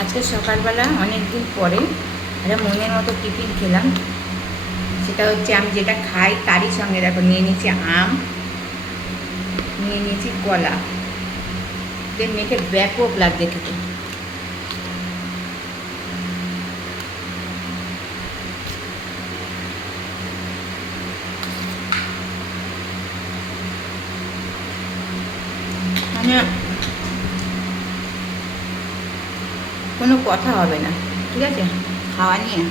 আজকে সকালবেলা অনেক দিন পরে একটা মনের মতো টিফিন খেলাম। সেটা হচ্ছে আমি যেটা খাই তারই সঙ্গে দেখো নিয়ে নিয়েছি আম, নিয়ে নিয়েছি কলা। মেখে ব্যাপক লাগছে খেতে। মানে কোনো কথা হবে না, ঠিক আছে খাওয়া নিয়ে।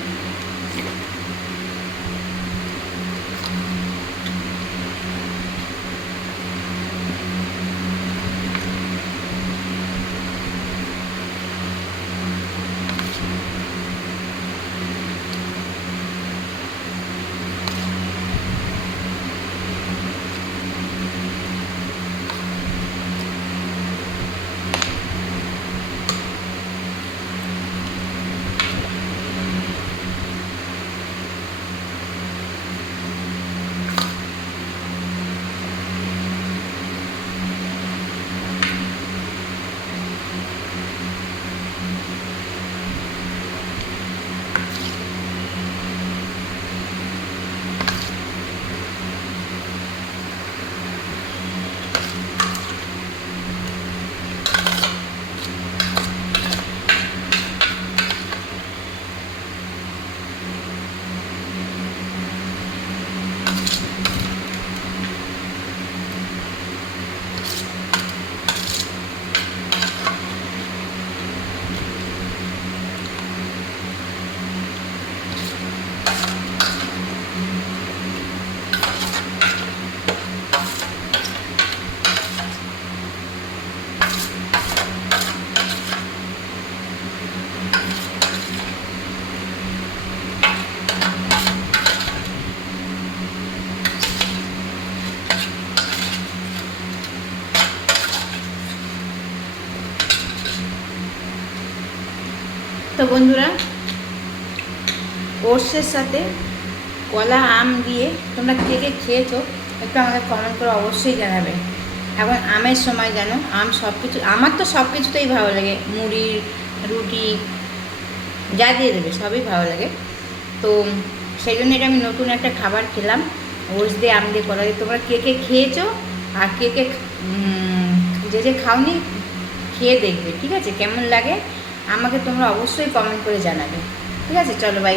তো বন্ধুরা, ওটসের সাথে কলা আম দিয়ে তোমরা কে কে খেয়েছো একটু আমাকে কমেন্ট করে অবশ্যই জানাবে। এখন আমের সময় জানো, আম সব কিছু, আমার তো সব কিছুতেই ভালো লাগে, মুড়ি রুটি যা দিয়ে দেবে সবই ভালো লাগে। তো সেই জন্য এটা আমি নতুন একটা খাবার খেলাম, ওটস দিয়ে আম দিয়ে কলা দিয়ে। তোমরা কে কে খেয়েছো আর কে কে যে যে খাওনি খেয়ে দেখবে, ঠিক আছে কেমন লাগে আমাকে তোমরা অবশ্যই কমেন্ট করে জানাবে। ঠিক আছে, চলো বাই।